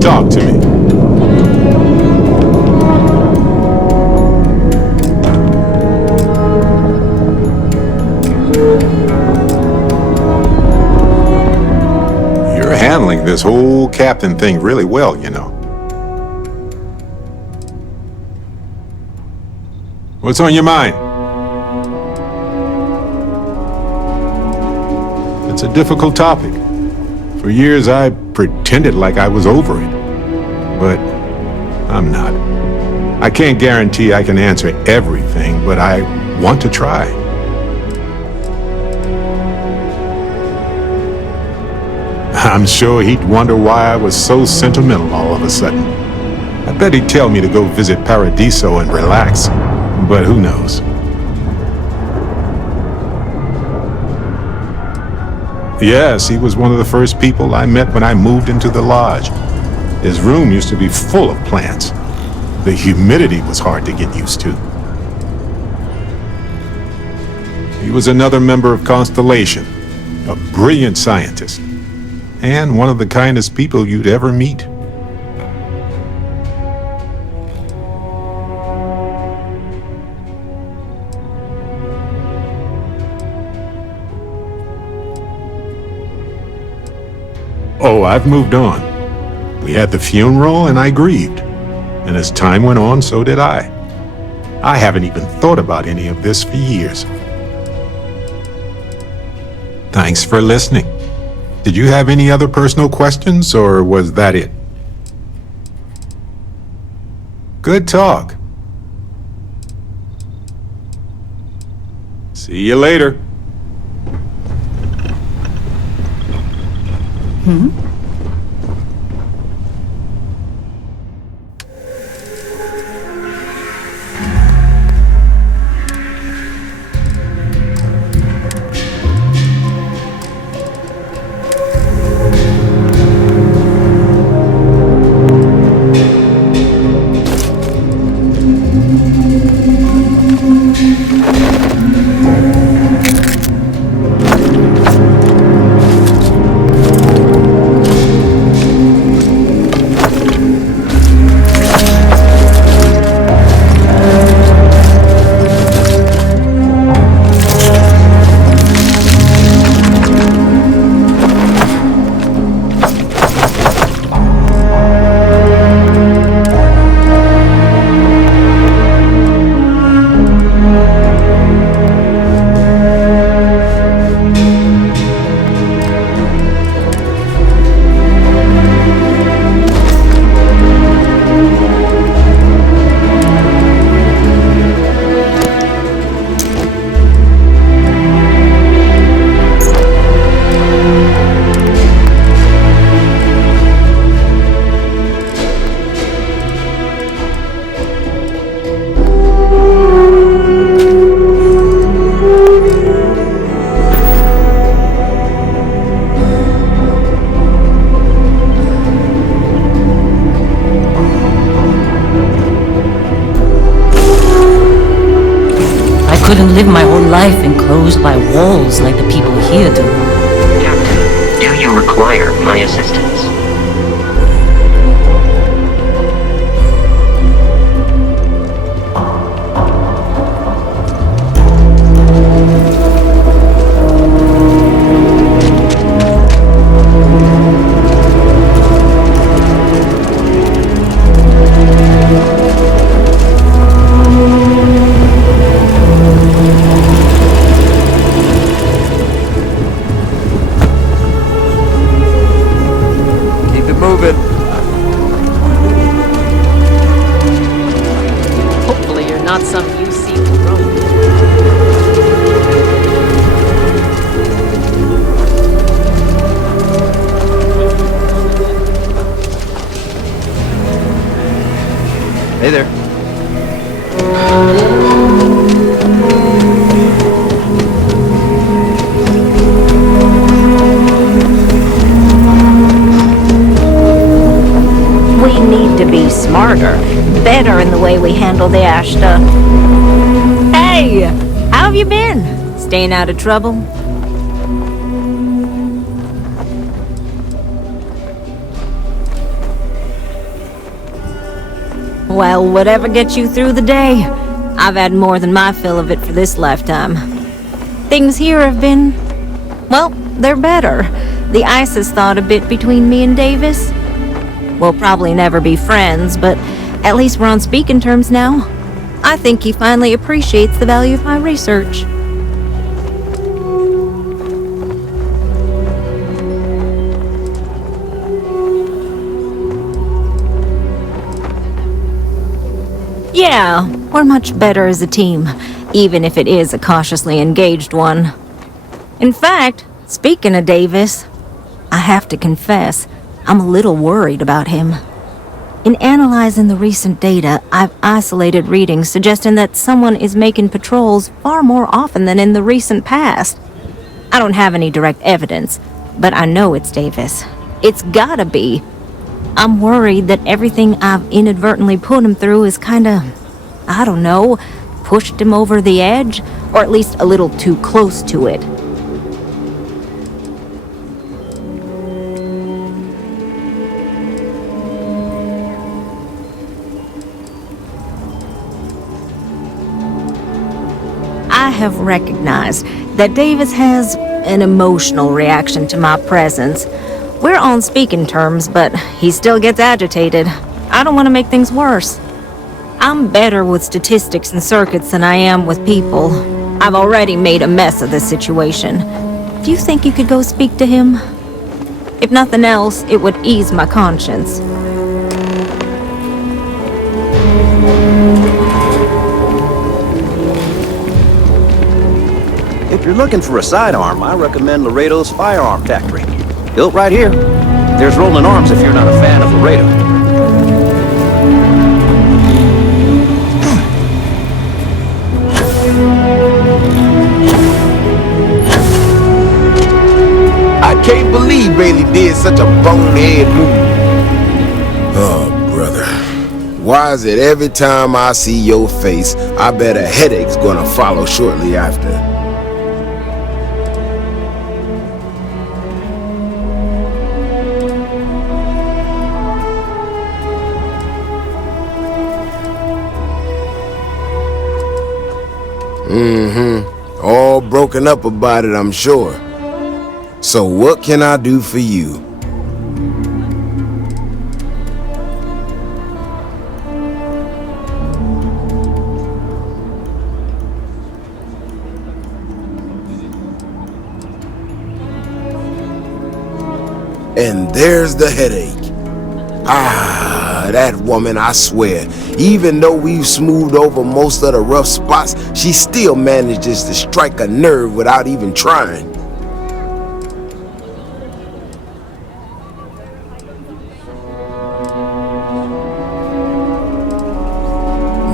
Talk to me. You're handling this whole captain thing really well, you know. What's on your mind? It's a difficult topic. For years I pretended like I was over it, but I'm not. I can't guarantee I can answer everything, but I want to try. I'm sure he'd wonder why I was so sentimental all of a sudden. I bet he'd tell me to go visit Paradiso and relax, but who knows? Yes, he was one of the first people I met when I moved into the lodge. His room used to be full of plants. The humidity was hard to get used to. He was another member of Constellation, a brilliant scientist, and one of the kindest people you'd ever meet. Oh, I've moved on. We had the funeral and I grieved. And as time went on, so did I. I haven't even thought about any of this for years. Thanks for listening. Did you have any other personal questions, or was that it? Good talk. See you later. life enclosed by walls like the people here do. Captain, do you require my assistance? Hopefully you're not some UC drone. Hey there. We need to be smarter, better in the way we handle the ash stuff. Hey, how have you been? Staying out of trouble? Well, whatever gets you through the day. I've had more than my fill of it for this lifetime. Things here have been, well, they're better. The ice has thawed a bit between me and Davis. We'll probably never be friends, but at least we're on speaking terms now. I think he finally appreciates the value of my research. Yeah, we're much better as a team, even if it is a cautiously engaged one. In fact, speaking of Davis, I have to confess, I'm a little worried about him. In analyzing the recent data, I've isolated readings suggesting that someone is making patrols far more often than in the recent past. I don't have any direct evidence, but I know it's Davis. It's gotta be. I'm worried that everything I've inadvertently put him through is kinda, I don't know, pushed him over the edge, or at least a little too close to it. I have recognized that Davis has an emotional reaction to my presence. We're on speaking terms, but he still gets agitated. I don't want to make things worse. I'm better with statistics and circuits than I am with people. I've already made a mess of this situation. Do you think you could go speak to him? If nothing else, it would ease my conscience. If you're looking for a sidearm, I recommend Laredo's Firearm Factory. Built right here. There's rolling arms if you're not a fan of Laredo. I can't believe Bailey did such a bonehead move. Oh, brother. Why is it every time I see your face, I bet a headache's gonna follow shortly after? All broken up about it, I'm sure. So what can I do for you? And there's the headache. Ah, that woman, I swear, even though we've smoothed over most of the rough spots, she still manages to strike a nerve without even trying.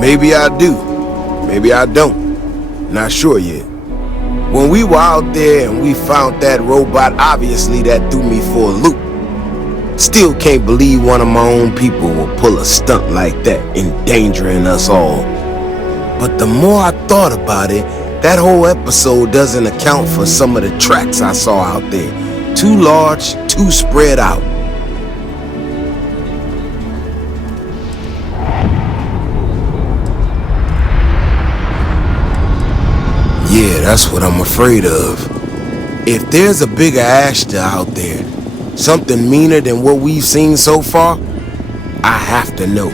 Maybe I do, maybe I don't, not sure yet. When we were out there and we found that robot, obviously that threw me for a loop. Still can't believe one of my own people will pull a stunt like that, endangering us all. But the more I thought about it, That whole episode doesn't account for some of the tracks I saw out there. Too large, too spread out. Yeah, that's what I'm afraid of. If there's a bigger Ashta out there, something meaner than what we've seen so far, I have to know.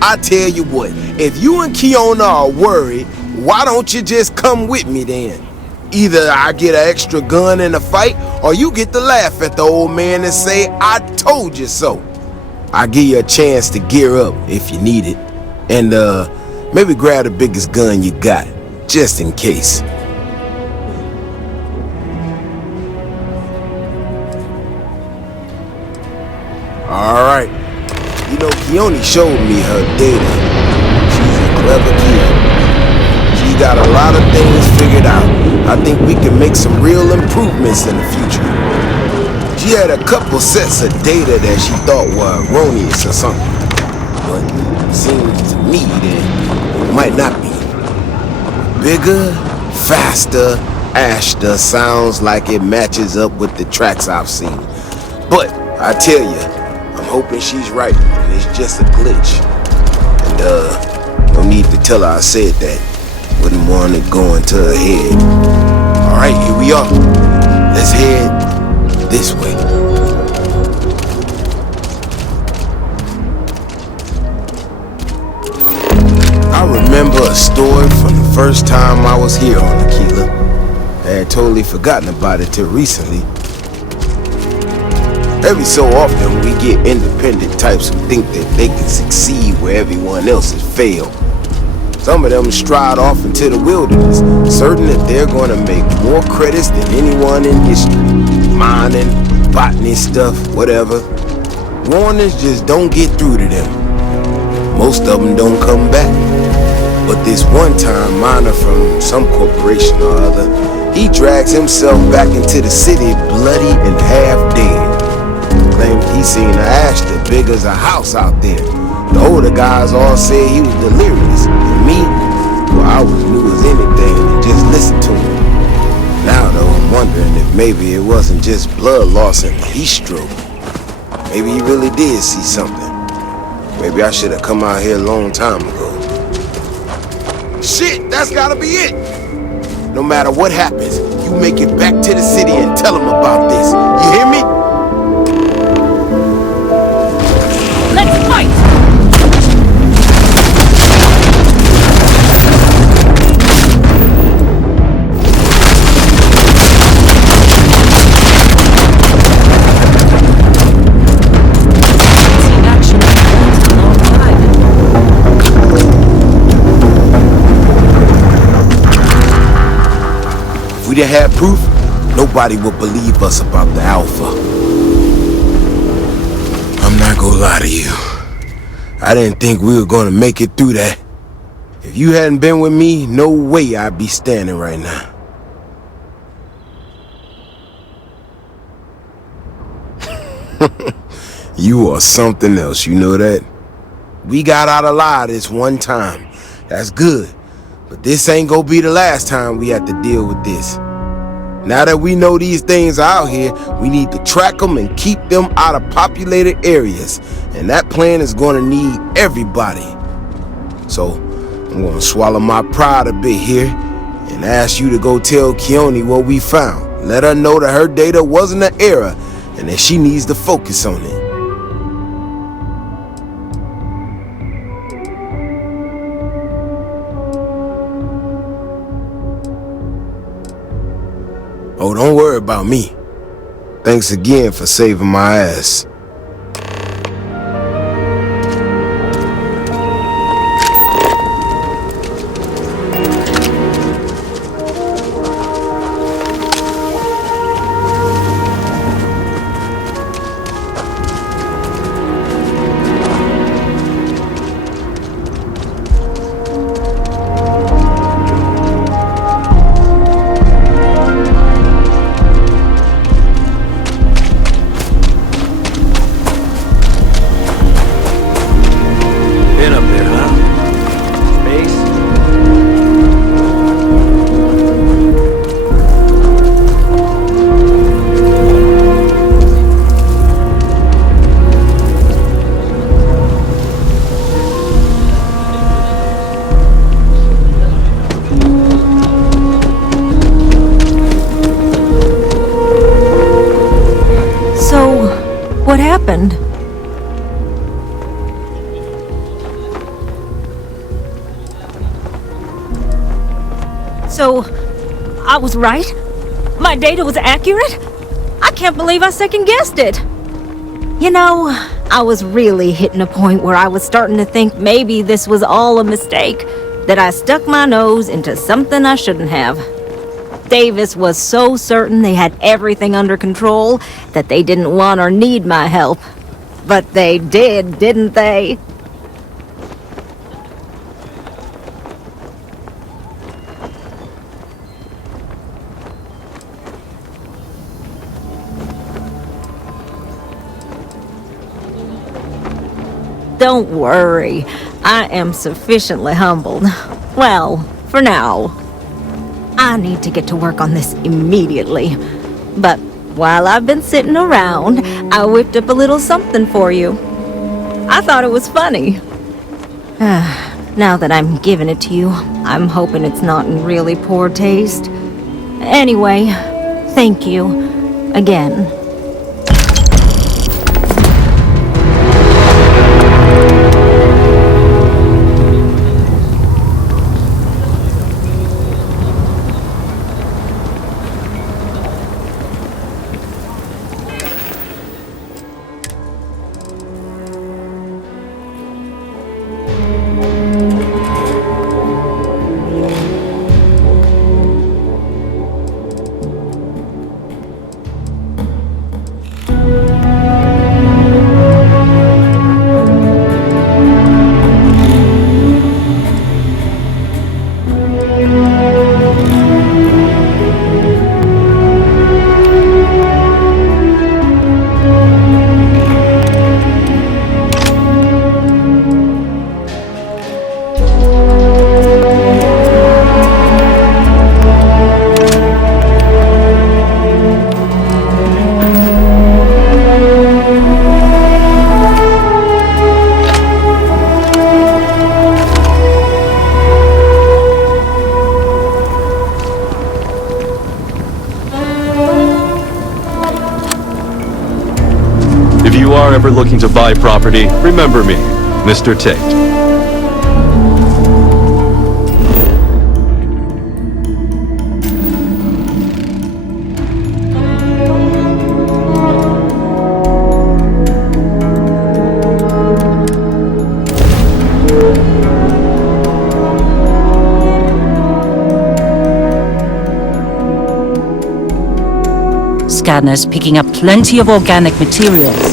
I tell you what, if you and Kiona are worried, why don't you just come with me then? Either I get an extra gun in a fight, or you get to laugh at the old man and say, I told you so. I'll give you a chance to gear up if you need it. And maybe grab the biggest gun you got, just in case. Alright. You know, Kioni showed me her data. She's a clever kid. She got a lot of things figured out. I think we can make some real improvements in the future. She had a couple sets of data that she thought were erroneous or something. But it seems to me that it might not be. Bigger, faster, Ashta sounds like it matches up with the tracks I've seen. But I tell you, I'm hoping she's right, and it's just a glitch. And, no need to tell her I said that. Wouldn't want it going to her head. Alright, here we are. Let's head this way. I remember a story from the first time I was here on Aquila. I had totally forgotten about it till recently. Every so often, we get independent types who think that they can succeed where everyone else has failed. Some of them stride off into the wilderness, certain that they're going to make more credits than anyone in history. Mining, botany stuff, whatever. Warnings just don't get through to them. Most of them don't come back. But this one-time miner from some corporation or other, he drags himself back into the city bloody and half dead. Claimed he seen an Ashta big as a house out there. The older guys all said he was delirious. And me, well, I was new as anything and just listened to him. Now though, I'm wondering if maybe it wasn't just blood loss and heat stroke. Maybe he really did see something. Maybe I should have come out here a long time ago. Shit, that's gotta be it! No matter what happens, you make it back to the city and tell them about this. You hear me? Let's fight! If we didn't have proof, nobody would believe us about the Alpha. I'm not gonna lie to you. I didn't think we were gonna make it through that. If you hadn't been with me, no way I'd be standing right now. You are something else, you know that? We got out alive this one time. That's good. But this ain't gonna be the last time we have to deal with this. Now that we know these things are out here, we need to track them and keep them out of populated areas. And that plan is gonna need everybody. So, I'm gonna swallow my pride a bit here and ask you to go tell Kioni what we found. Let her know that her data wasn't an error and that she needs to focus on it. Oh, don't worry about me. Thanks again for saving my ass. What happened? So, I was right? My data was accurate? I can't believe I second-guessed it. You know, I was really hitting a point where I was starting to think maybe this was all a mistake, that I stuck my nose into something I shouldn't have. Davis was so certain they had everything under control that they didn't want or need my help. But they did, didn't they? Don't worry. I am sufficiently humbled. Well, for now. I need to get to work on this immediately. But while I've been sitting around, I whipped up a little something for you. I thought it was funny. Now that I'm giving it to you, I'm hoping it's not in really poor taste. Anyway, thank you. Again. If you are ever looking to buy property, remember me, Mr. Tate. Scanners picking up plenty of organic materials.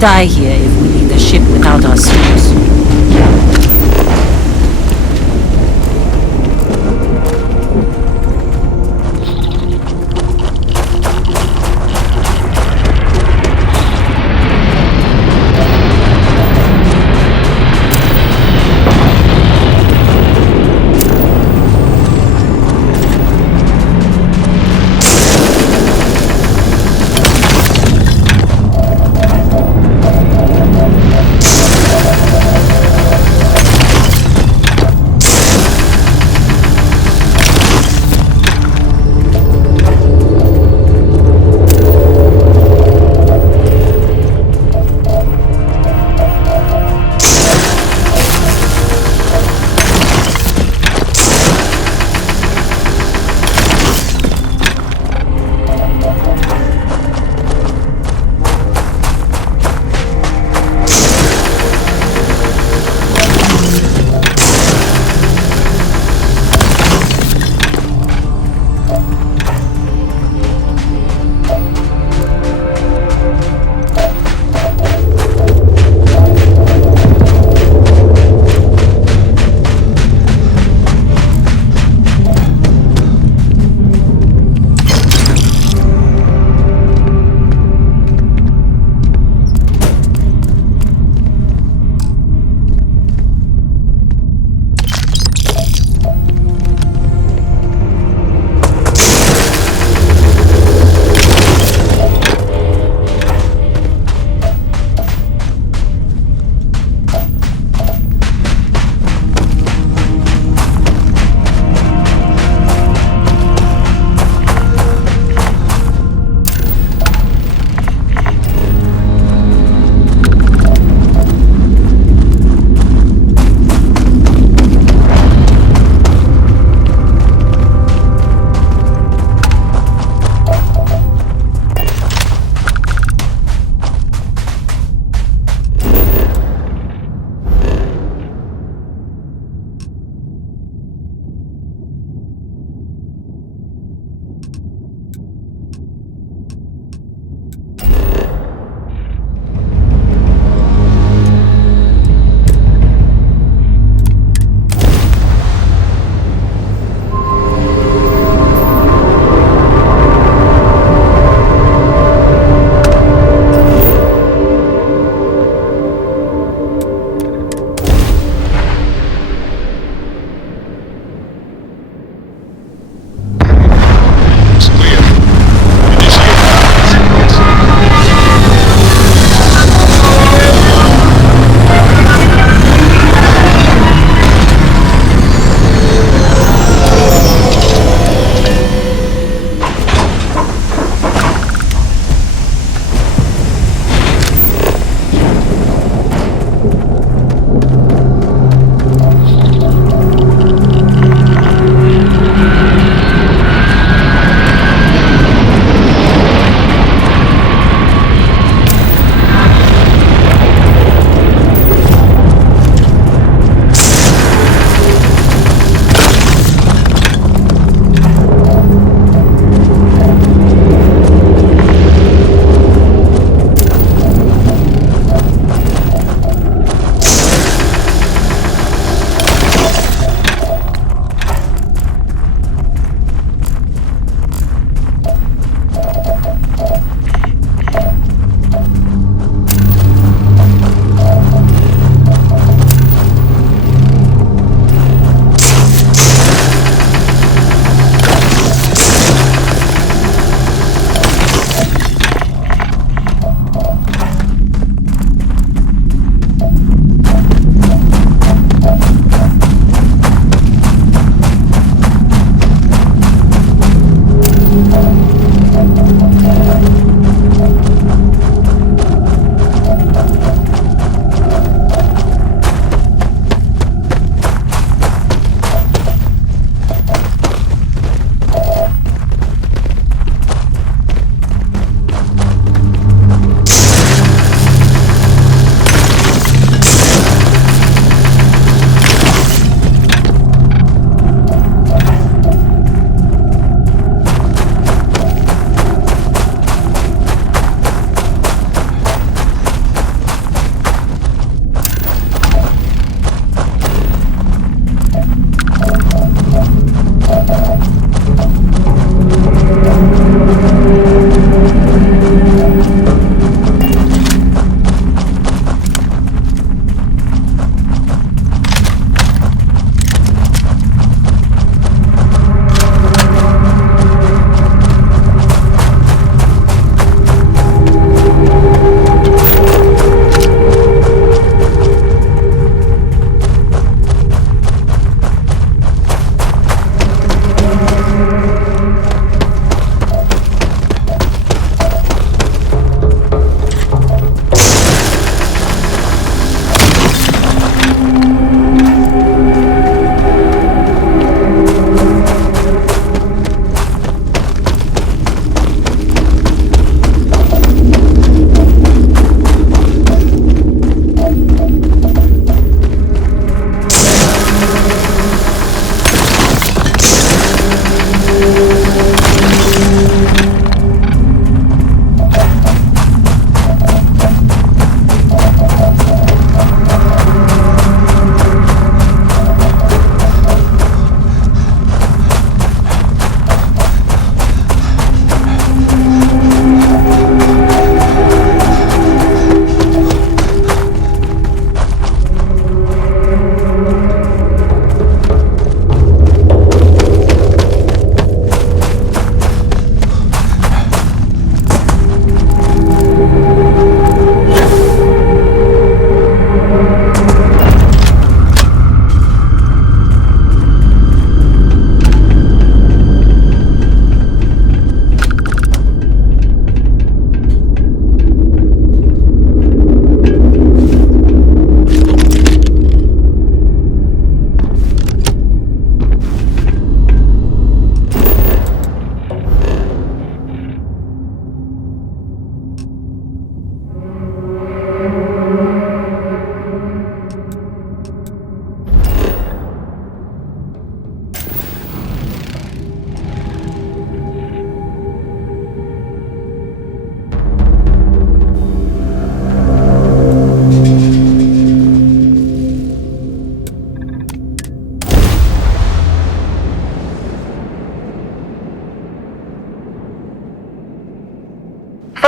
die here if we leave the ship without our suits.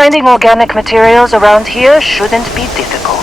Finding organic materials around here shouldn't be difficult.